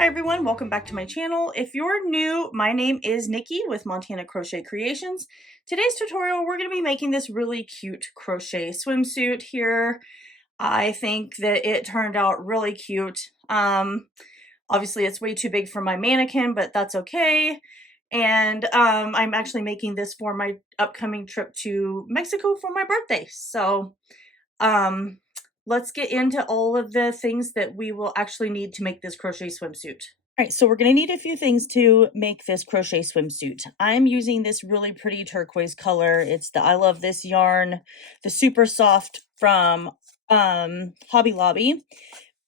Hi everyone, welcome back to my channel. If you're new, my name is Nikki with Montana Crochet Creations. Today's tutorial, we're going to be making this really cute crochet swimsuit here. I think that it turned out really cute. Obviously it's way too big for my mannequin, but that's okay. And I'm actually making this for my upcoming trip to Mexico for my birthday. So let's get into all of the things that we will actually need to make this crochet swimsuit. All right, so we're going to need a few things to make this crochet swimsuit. I'm using this really pretty turquoise color. It's the I Love This yarn, the super soft from Hobby Lobby,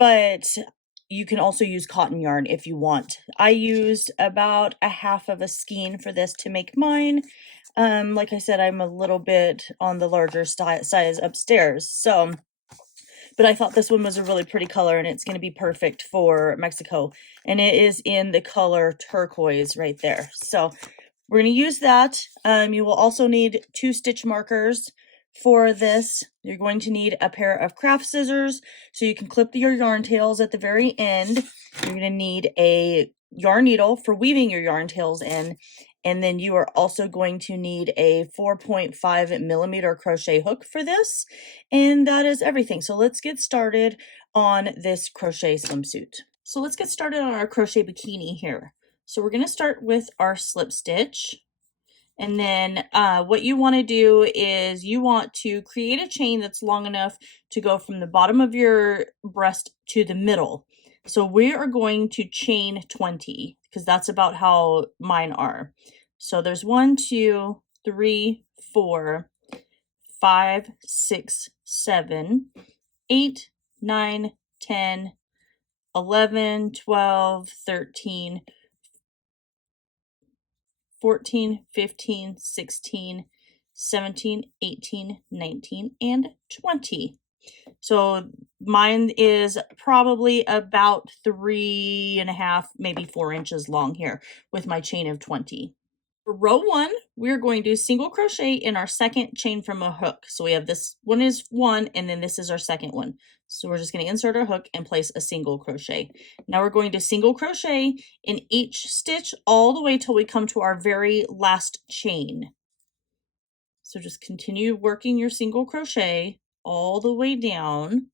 but you can also use cotton yarn if you want. I used about a half of a skein for this to make mine. Like I said, I'm a little bit on the larger size upstairs, so but I thought this one was a really pretty color and it's going to be perfect for Mexico. And it is in the color turquoise right there. So we're going to use that. You will also need 2 stitch markers for this. You're going to need a pair of craft scissors so you can clip your yarn tails at the very end. You're going to need a yarn needle for weaving your yarn tails in. And then you are also going to need a 4.5 millimeter crochet hook for this. And that is everything. So let's get started on this crochet swimsuit. So let's get started on our crochet bikini here. So we're going to start with our slip stitch. And then what you want to do is you want to create a chain that's long enough to go from the bottom of your breast to the middle. So we are going to chain 20 because that's about how mine are. So there's 1, 2, 3, 4, 5, 6, 7, 8, 9, 10, 11, 12, 13, 14, 15, 16, 17, 18, 19, and 20. So mine is probably about 3.5, maybe 4 inches long here with my chain of 20. For row 1, we're going to single crochet in our second chain from a hook. So we have this one is 1, and then this is our second one. So we're just going to insert our hook and place a single crochet. Now we're going to single crochet in each stitch all the way till we come to our very last chain. So just continue working your single crochet all the way down.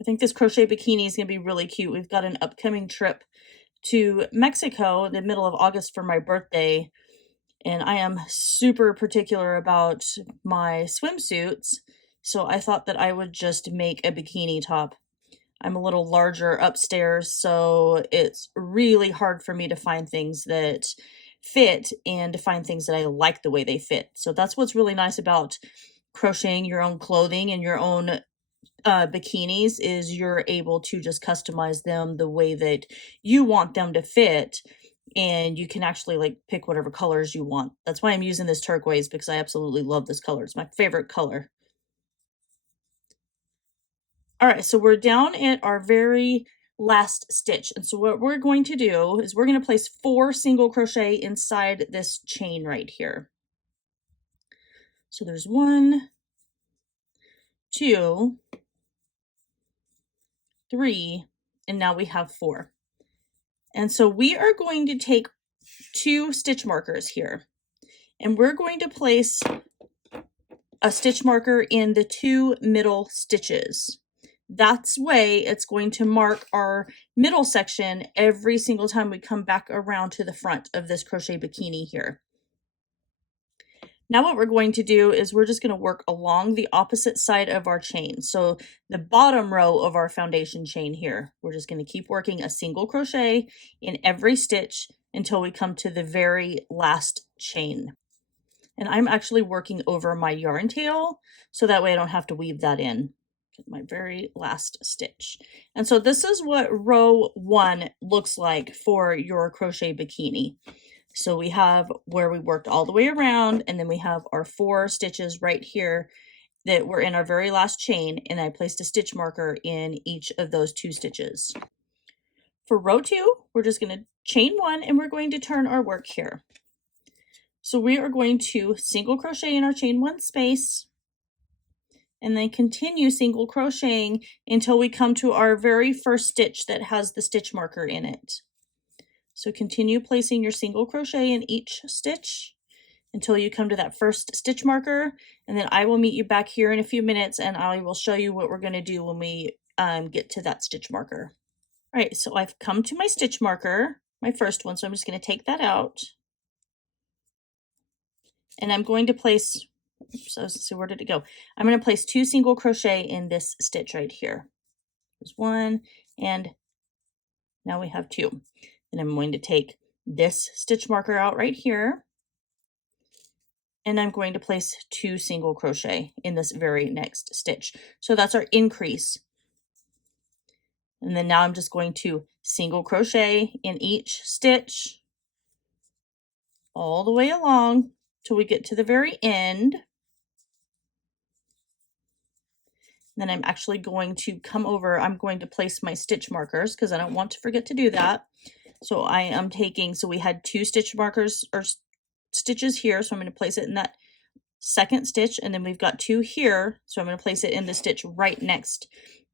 I think this crochet bikini is going to be really cute. We've got an upcoming trip to Mexico in the middle of August for my birthday. And I am super particular about my swimsuits, so I thought that I would just make a bikini top. I'm a little larger upstairs, so it's really hard for me to find things that fit and to find things that I like the way they fit. So that's what's really nice about crocheting your own clothing and your own bikinis is you're able to just customize them the way that you want them to fit. And you can actually like pick whatever colors you want. That's why I'm using this turquoise because I absolutely love this color. It's my favorite color. All right, so we're down at our very last stitch. And so what we're going to do is we're going to place 4 single crochet inside this chain right here. So there's 1, 2, 3, and now we have 4. And so we are going to take 2 stitch markers here, and we're going to place a stitch marker in the 2 middle stitches. That's way it's going to mark our middle section every single time we come back around to the front of this crochet bikini here. Now what we're going to do is we're just going to work along the opposite side of our chain. So the bottom row of our foundation chain here, we're just going to keep working a single crochet in every stitch until we come to the very last chain. And I'm actually working over my yarn tail, so that way I don't have to weave that in. My very last stitch. And so this is what row 1 looks like for your crochet bikini. So we have where we worked all the way around, and then we have our 4 stitches right here that were in our very last chain, and I placed a stitch marker in each of those 2 stitches. For row 2, we're just going to chain 1 and we're going to turn our work here. So we are going to single crochet in our chain 1 space, and then continue single crocheting until we come to our very first stitch that has the stitch marker in it. So continue placing your single crochet in each stitch until you come to that first stitch marker, and then I will meet you back here in a few minutes and I will show you what we're going to do when we get to that stitch marker. All right, so I've come to my stitch marker, my first one, so I'm just going to take that out. And I'm going to place, so where did it go? I'm going to place 2 single crochet in this stitch right here. There's 1, and now we have 2. And I'm going to take this stitch marker out right here, and I'm going to place 2 single crochet in this very next stitch. So that's our increase. And then now I'm just going to single crochet in each stitch all the way along till we get to the very end. Then I'm actually going to come over, I'm going to place my stitch markers because I don't want to forget to do that. So I am taking, so we had 2 stitch markers or stitches here, so I'm going to place it in that second stitch, and then we've got 2 here, so I'm going to place it in the stitch right next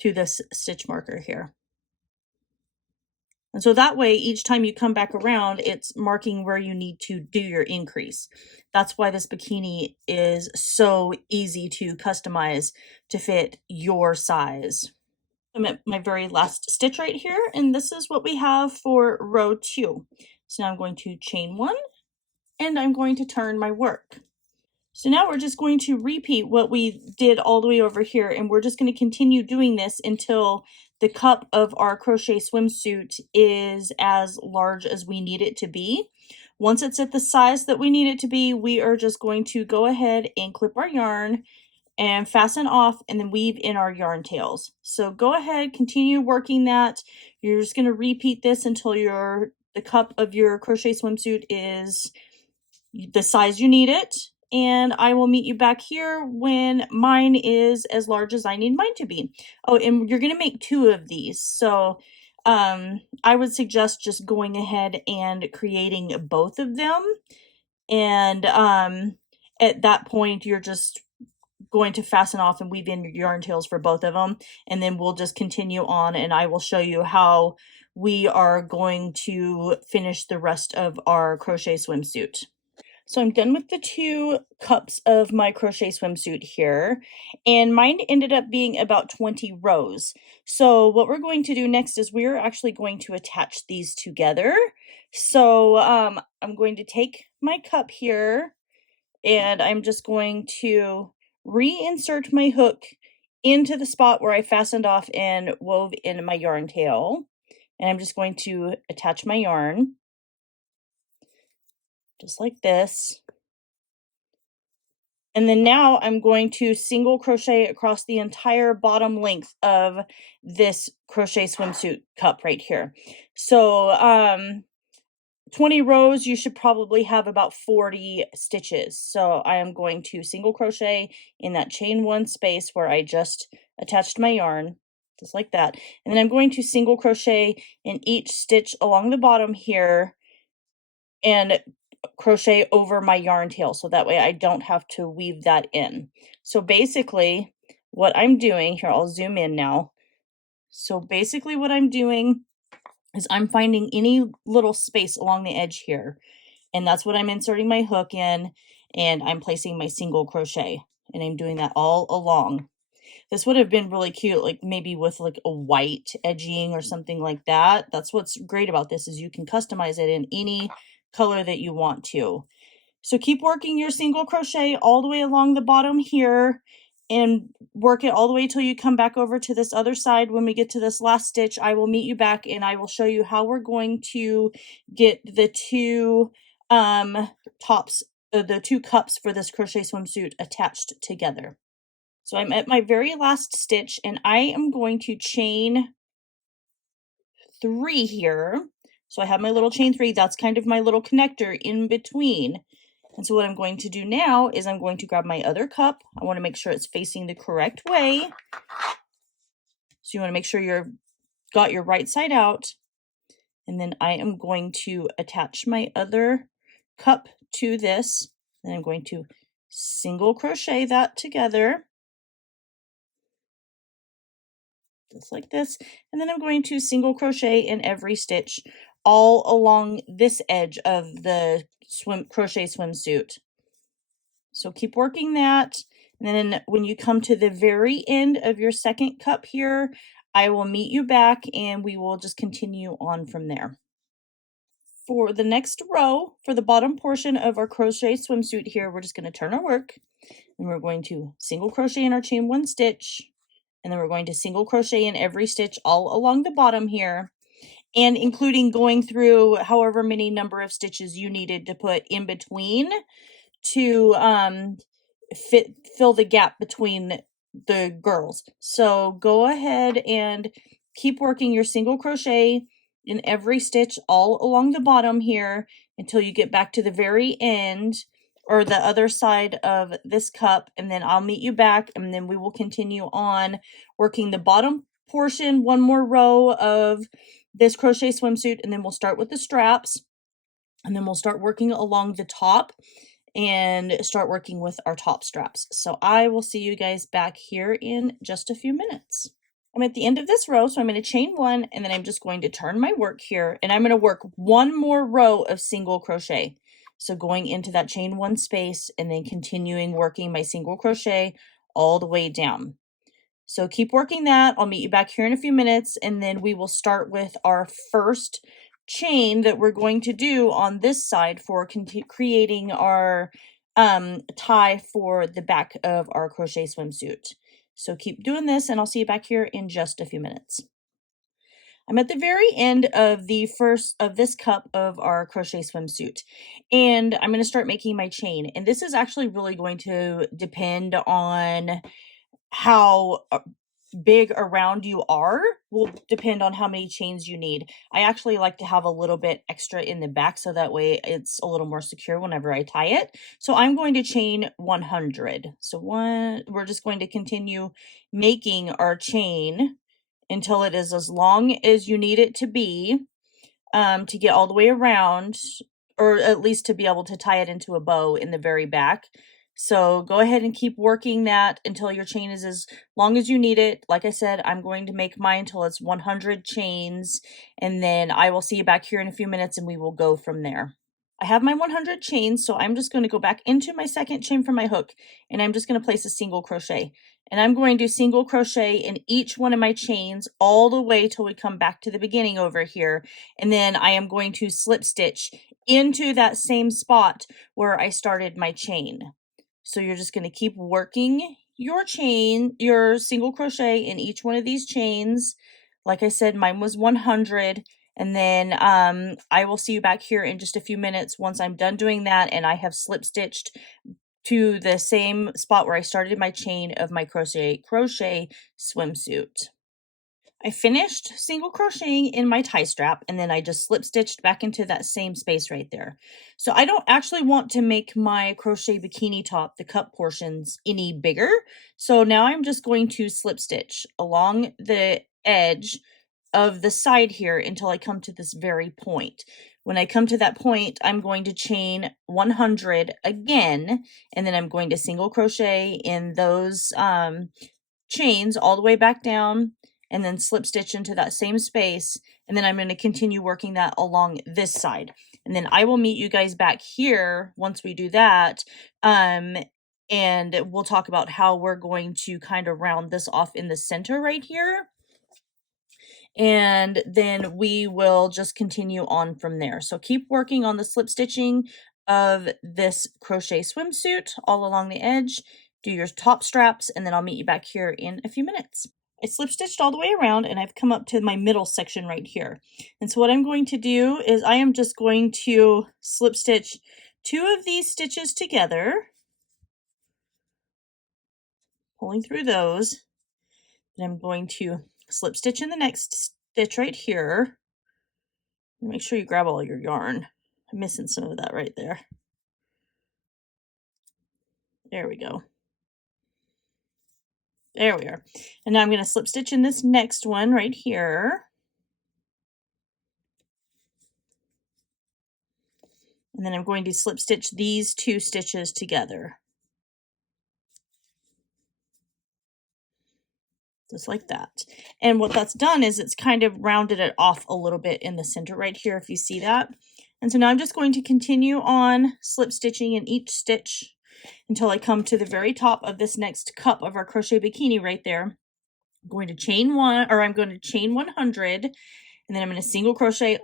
to this stitch marker here. And so that way, each time you come back around, it's marking where you need to do your increase. That's why this bikini is so easy to customize to fit your size. I'm at my very last stitch right here, and this is what we have for row 2. So now I'm going to chain 1, and I'm going to turn my work. So now we're just going to repeat what we did all the way over here, and we're just going to continue doing this until the cup of our crochet swimsuit is as large as we need it to be. Once it's at the size that we need it to be, we are just going to go ahead and clip our yarn and fasten off and then weave in our yarn tails. So go ahead, continue working that. You're just going to repeat this until the cup of your crochet swimsuit is the size you need it. And I will meet you back here when mine is as large as I need mine to be. Oh, and you're going to make 2 of these. So I would suggest just going ahead and creating both of them. And at that point, you're just going to fasten off and weave in your yarn tails for both of them. And then we'll just continue on and I will show you how we are going to finish the rest of our crochet swimsuit. So I'm done with the 2 cups of my crochet swimsuit here, and mine ended up being about 20 rows. So what we're going to do next is we're actually going to attach these together. So I'm going to take my cup here, and I'm just going to reinsert my hook into the spot where I fastened off and wove in my yarn tail. And I'm just going to attach my yarn. Just like this. And then now I'm going to single crochet across the entire bottom length of this crochet swimsuit cup right here. So 20 rows, you should probably have about 40 stitches. So I am going to single crochet in that chain 1 space where I just attached my yarn, just like that. And then I'm going to single crochet in each stitch along the bottom here and crochet over my yarn tail so that way I don't have to weave that in. So basically what I'm doing here, I'll zoom in now. So basically what I'm doing is I'm finding any little space along the edge here, and that's what I'm inserting my hook in, and I'm placing my single crochet, and I'm doing that all along. This would have been really cute, like maybe with like a white edging or something like that. That's what's great about this is you can customize it in any color that you want to. So keep working your single crochet all the way along the bottom here and work it all the way till you come back over to this other side. When we get to this last stitch, I will meet you back and I will show you how we're going to get the 2 tops, the 2 cups for this crochet swimsuit attached together. So I'm at my very last stitch and I am going to chain 3 here. So I have my little chain 3, that's kind of my little connector in between. And so what I'm going to do now is I'm going to grab my other cup. I want to make sure it's facing the correct way. So you want to make sure you've got your right side out. And then I am going to attach my other cup to this. And I'm going to single crochet that together. just like this, and then I'm going to single crochet in every stitch all along this edge of the crochet swimsuit. So keep working that, and then when you come to the very end of your second cup here, I will meet you back and we will just continue on from there. For the next row, for the bottom portion of our crochet swimsuit here, we're just going to turn our work, and we're going to single crochet in our chain 1 stitch, and then we're going to single crochet in every stitch all along the bottom here, and including going through however many number of stitches you needed to put in between to fill the gap between the girls. So go ahead and keep working your single crochet in every stitch all along the bottom here until you get back to the very end or the other side of this cup, and then I'll meet you back, and then we will continue on working the bottom portion, one more row of this crochet swimsuit, and then we'll start with the straps, and then we'll start working along the top and start working with our top straps. So I will see you guys back here in just a few minutes. I'm at the end of this row, so I'm going to chain 1, and then I'm just going to turn my work here, and I'm going to work one more row of single crochet. So going into that chain 1 space and then continuing working my single crochet all the way down. So keep working that. I'll meet you back here in a few minutes, and then we will start with our first chain that we're going to do on this side for creating our tie for the back of our crochet swimsuit. So keep doing this, and I'll see you back here in just a few minutes. I'm at the very end of the first of this cup of our crochet swimsuit, and I'm going to start making my chain. And this is actually really going to depend on how big around you are, will depend on how many chains you need. I actually like to have a little bit extra in the back so that way it's a little more secure whenever I tie it. So I'm going to chain 100. So we're just going to continue making our chain until it is as long as you need it to be, to get all the way around, or at least to be able to tie it into a bow in the very back. So go ahead and keep working that until your chain is as long as you need it. Like I said, I'm going to make mine until it's 100 chains, and then I will see you back here in a few minutes and we will go from there. I have my 100 chains, so I'm just going to go back into my second chain from my hook, and I'm just going to place a single crochet. And I'm going to single crochet in each one of my chains all the way till we come back to the beginning over here. And then I am going to slip stitch into that same spot where I started my chain. So you're just going to keep working your chain, your single crochet in each one of these chains. Like I said, mine was 100. And then I will see you back here in just a few minutes once I'm done doing that and I have slip stitched to the same spot where I started my chain of my crochet swimsuit. I finished single crocheting in my tie strap, and then I just slip stitched back into that same space right there. So I don't actually want to make my crochet bikini top, the cup portions, any bigger. So now I'm just going to slip stitch along the edge of the side here until I come to this very point. When I come to that point, I'm going to chain 100 again, and then I'm going to single crochet in those chains all the way back down, and then slip stitch into that same space, and then I'm going to continue working that along this side. And then I will meet you guys back here once we do that, and we'll talk about how we're going to kind of round this off in the center right here. And then we will just continue on from there. So keep working on the slip stitching of this crochet swimsuit all along the edge. Do your top straps, and then I'll meet you back here in a few minutes. I slip stitched all the way around, and I've come up to my middle section right here. And so what I'm going to do is I am just going to slip stitch 2 of these stitches together, pulling through those. And I'm going to slip stitch in the next stitch right here. Make sure you grab all your yarn. I'm missing some of that right there. There we go. There we are. And now I'm going to slip stitch in this next one right here. And then I'm going to slip stitch these 2 stitches together. just like that. And what that's done is it's kind of rounded it off a little bit in the center right here, if you see that. And so now I'm just going to continue on slip stitching in each stitch until I come to the very top of this next cup of our crochet bikini right there. I'm going to chain 100, and then I'm going to single crochet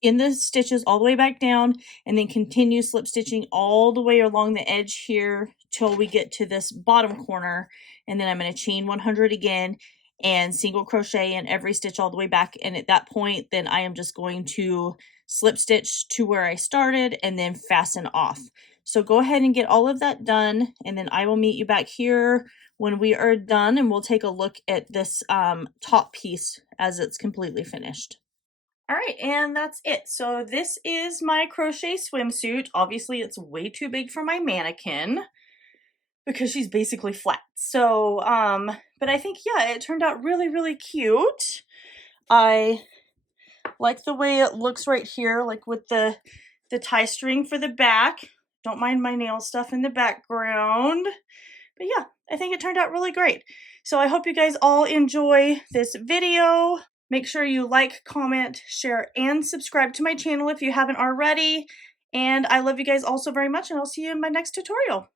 in the stitches all the way back down, and then continue slip stitching all the way along the edge here till we get to this bottom corner, and then I'm going to chain 100 again and single crochet in every stitch all the way back. And at that point, then I am just going to slip stitch to where I started and then fasten off. So go ahead and get all of that done, and then I will meet you back here when we are done, and we'll take a look at this top piece as it's completely finished. All right, and that's it. So this is my crochet swimsuit. Obviously, it's way too big for my mannequin because she's basically flat. So, but I think, yeah, it turned out really, really cute. I like the way it looks right here, like with the tie string for the back. Don't mind my nail stuff in the background. But yeah, I think it turned out really great. So I hope you guys all enjoy this video. Make sure you like, comment, share, and subscribe to my channel if you haven't already. And I love you guys all so very much, and I'll see you in my next tutorial.